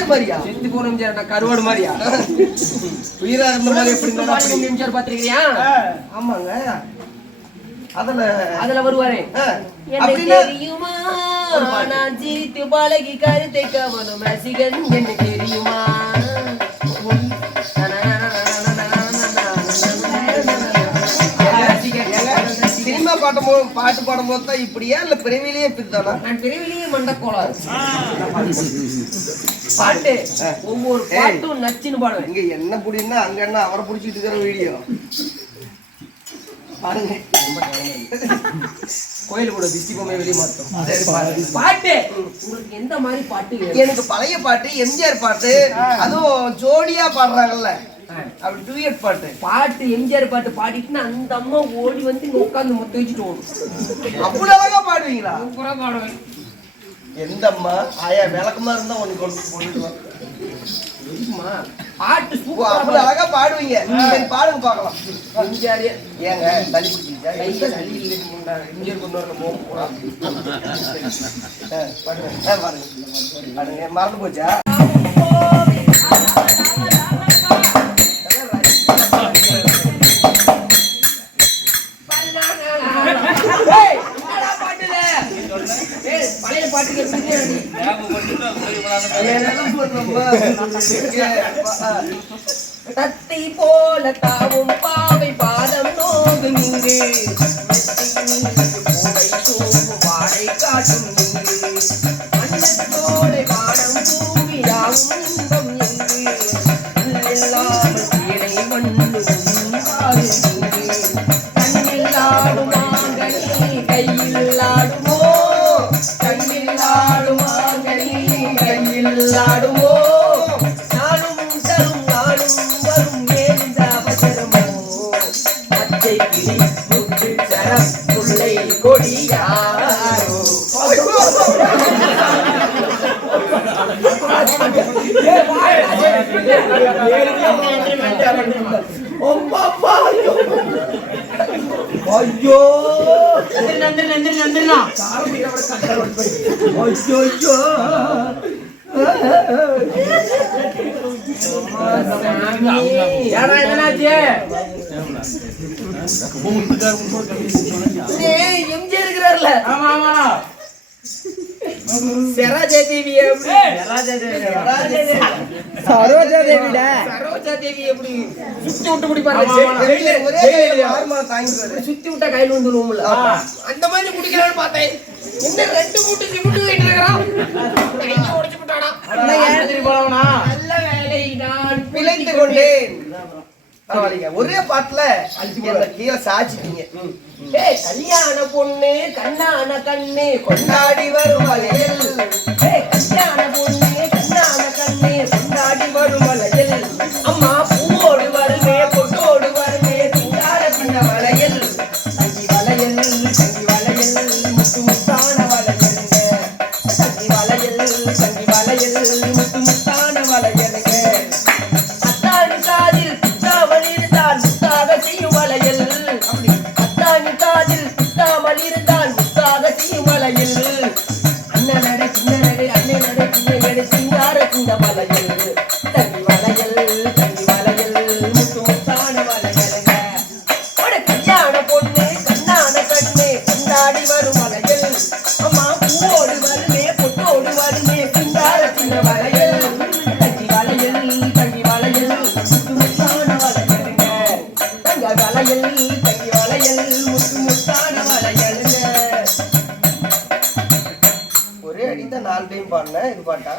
எம்ஜிஆர் மாதிரியா? செத்து போன எம்ஜிஆர் கருவாடு மாதிரியா? உயிரா இருந்த மாதிரி எப்படி எம்ஜிஆர் பாத்திருக்கியா? ஆமாங்க. அதுல வருவாரு. எனக்கு தெரியுமா நான் ஜீத்து பழகி கருத்தை கவனம் ரசிகன் என்ன தெரியுமா? சினிமா பாட்டு பாடும்போது தான் இப்படியா இல்ல பிறவிலேயே இப்படிதானா? நான் பிறவிலேயே மண்டக்கோளாறு. பாட்டு ஒவ்வொரு பாட்டும் நச்சுன்னு பாடுவேன். இங்க என்ன புடின்னா அங்க என்ன அவரை புடிச்சிட்டு இருக்கிற வீடியோ பாருங்க. கோயில் கூட திஷ்டி பொம்மை வெளியே மாத்தோம். பாட்டு உங்களுக்கு எந்த மாதிரி பாட்டு? எனக்கு பழைய பாட்டு, எம்ஜிஆர் பாட்டு, அதுவும் ஜோடியா பாடுறாங்கல்ல அப்படி டூயட் பாட்டு. பாட்டு எம்ஜிஆர் பாட்டு பாடிட்டுன்னா அந்த அம்மா ஓடி வந்து இங்க உட்காந்து மொத்த வச்சுட்டு ஓடும். அவ்வளவு அழகா பாடுவீங்களா? சூப்பரா பாடுவேன். எந்த அம்மா ஆயா விளக்கமா இருந்தா ஒண்ணு கொண்டு பாட்டு அவ்வளவு அழகா பாடுவீங்க. பாடுங்க பாக்கலாம். எம்ஜிஆர் ஏங்க தள்ளி பிடிச்சா எம்ஜிஆர் கொண்டு வரணும். பாடுங்க. மறந்து போச்சா? பழைய பாட்டுக்கு தத்தை போல தாவும் பாவை பாதம் நோகும் இங்கு வாடை காட்டும் இங்கு அன்னத்தோடு காணம் பூவியாவும் இன்பம் இங்கு இல்லாமல் கீழே மண்ணு கண்ணில் ஆடும் மாங்கனி கையில் ஆடுமோ? கண்ணில் ஆடும் மாங்கனி கையில் ஆடுமோ? நானும் தரும் நாளும் வரும் ஏந்த அவசரமோ? பச்சை கிளி முத்து சரம் முல்லை கொடியாரோ? ஐயோ எம்ஜிஆர் இருக்கிறார்ல? சரோஜா தேவி எப்படி சுத்தி விட்டு குடிப்பாரு? சுத்தி விட்டா கையில் வந்துடுவோம்ல, அந்த மாதிரி குடிக்கிறான்னு பார்த்தேன். என்ன 2 மூட்டை சிமெண்ட் வெயிட் இருக்கிறான், உடைச்சு விட்டானா? நல்ல வேலை நான் பிழைத்து கொண்டேன். ஒரே பாட்டுல கீழே சாச்சிட்டீங்க. கல்யாண பொண்ணு கண்ணான கண்ணு கொண்டாடி வரும் வளையல். கல்யாண பொண்ணு கண்ணான கண்ணு கொண்டாடி வரும் வளையல். அம்மா பூவோடு வருமே பொட்டோடு வருமே திங்கார சின்ன வளையல். தங்கி வளையல் தங்கி வளையல் முத்து முத்தான வளையலுங்க. தங்கி வளையல் தங்கி வளையல் முத்து முத்தான வளையலுங்க. அத்தாணி காதில் குத்தாமல் இருந்தால் முத்தாக செய்யும் வளையல். அத்தாணி காதில் குத்தாமல் இருந்தால் முத்தாக செய்யும் வளையல். அண்ணன் நட சின்ன நடு அண்ணன் நட சின்ன நடு சிங்கார சின்ன வளையல். தங்கி வளையல் தங்கி வளையல் முத்து முத்தான வளையலுங்க. கல்யாண பொண்ணு கண்ணான கண்ணு கொண்டாடி வரும் வளையல். அம்மா பூவோடு வருமே பொட்டோடு வருமே சிங்கார சின்ன வளையல். தங்கி வளையல் தங்கி வளையல் முத்து முத்தான வளையலுங்க. தங்க வளையல் தங்கி வளையல் முத்து முத்தான வளையலுங்க. ஒரே அடிதான் 4 டைம் பாடினேன். இது பாட்டா?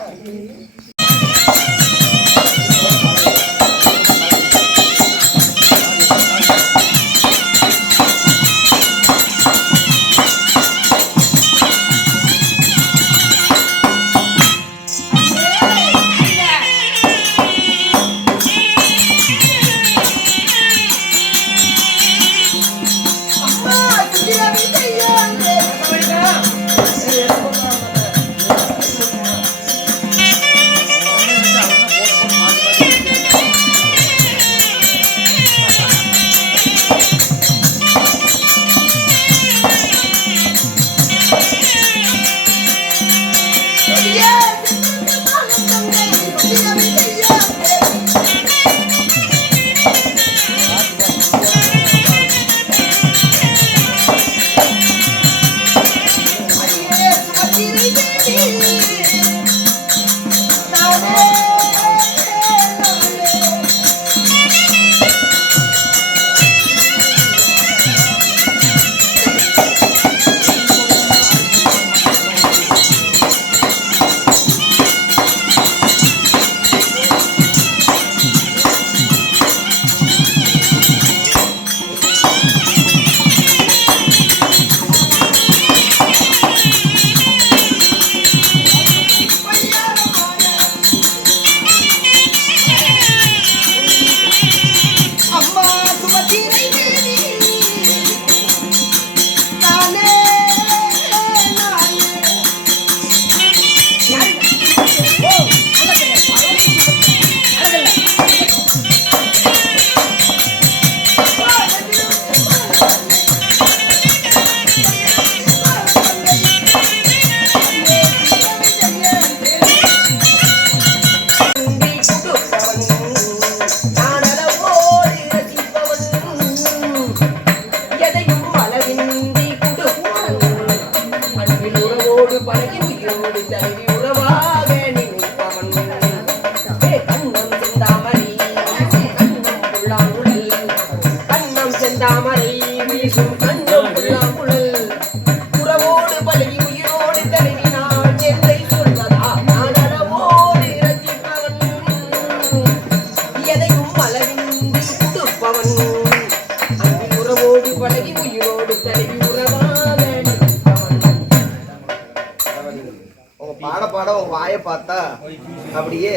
எம்ஜிஆர் பார்த்தா அப்படியே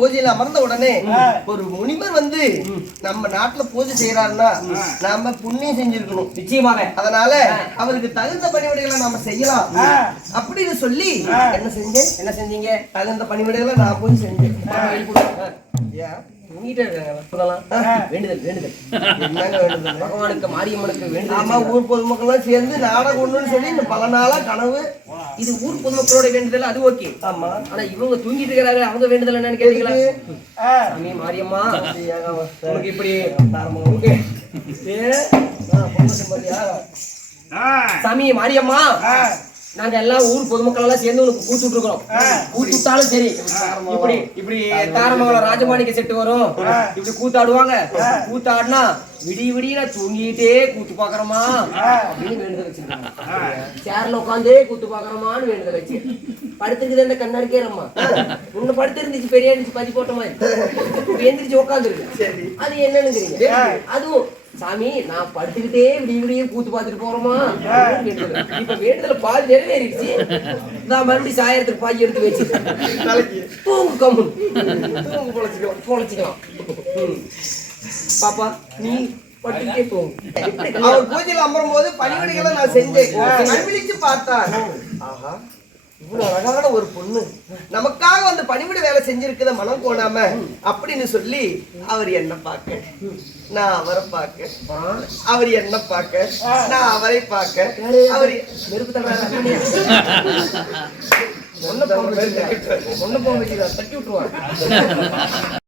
பூஜையில அமர்ந்த உடனே ஒரு முனிவர் வந்து நம்ம நாட்டுல பூஜை செய்யறாருன்னா நாம புண்ணியம் செஞ்சிருக்கணும் நிச்சயமாக. அதனால அவருக்கு தகுந்த பணிவிடைகளை நாம செய்யலாம் அப்படின்னு சொல்லி என்ன செஞ்சீங்க தகுந்த பணிவிடைகளை நான் போய் செஞ்சேன். பகவானுக்கு மாரியம்மனுக்கு வேண்டுதல். ஆமா, ஊர் பொதுமக்கள் சேர்ந்து நாடகம் சொல்லி பல நாளா கனவு. இது ஊர் பொதுமக்களோட வேண்டுதல், அது ஓகே. ஆமா, ஆனா இவங்க தூங்கிட்டு இருக்கிறாரு, அவங்க வேண்டுதல் என்னன்னு கேட்டீங்களா? சாமி மாரியம்மா உனக்கு இப்படி சாமி மாரியம்மா நாங்க எல்லாம் ஊர் பொதுமக்கள் எல்லாம் சேர்ந்து உனக்கு கூத்துட்டு இருக்கோம். கூத்துட்டாலும் சரி, இப்படி இப்படி தாரமங்கலம் ராஜமாணிக்க செட்டு வரும், இப்படி கூத்தாடுவாங்க. கூத்தாடினா விடிய விடிய நான் தூங்கிட்டே கூத்து பாக்குறோமா அப்படின்னு வேண்டுதல் வச்சிருக்காங்க. சேர்ல உட்காந்தே கூத்து பாக்குறோமான்னு வேண்டுதல் வச்சு படுத்துருக்குது. அந்த கண்ணாடிக்கேறம்மா முன்ன படுத்து இருந்துச்சு, பெரிய இருந்துச்சு, பதி போட்ட மாதிரி எந்திரிச்சு உட்காந்துருக்கு. அது என்னன்னுங்கிறீங்க? அதுவும் சாமி நான் படுத்துக்கிட்டே விடிய விடிய கூத்து பார்த்துட்டு போறோமா? இப்ப வேண்டுதல பாதி நிறைவேறிடுச்சு. நான் மறுபடியும் சாயறதுக்கு பாதி எடுத்து வச்சு தூங்கு கம்மு தூங்கு பொழைச்சிக்கலாம். பாப்பா நீ படுத்துக்கிட்டே தூங்கு. அவர் பூஜையில அமரும் போது பணிவிடைகளை நான் செஞ்சேன். கண்விழிச்சு பார்த்தா ஆஹா இவ்வளவு அழகான ஒரு பொண்ணு நமக்காக வந்து பணிவிட வேலை செஞ்சிருக்கிறத மனம் கோணாம அப்படின்னு சொல்லி அவர் என்ன பார்க்க, நான் அவரை பார்க்க, அவர் என்ன பார்க்க, நான் அவரை பார்க்க. அவர் நெருப்பு தள்ளுறாரு, ஒண்ணு போக தட்டி விட்டுருவாங்க.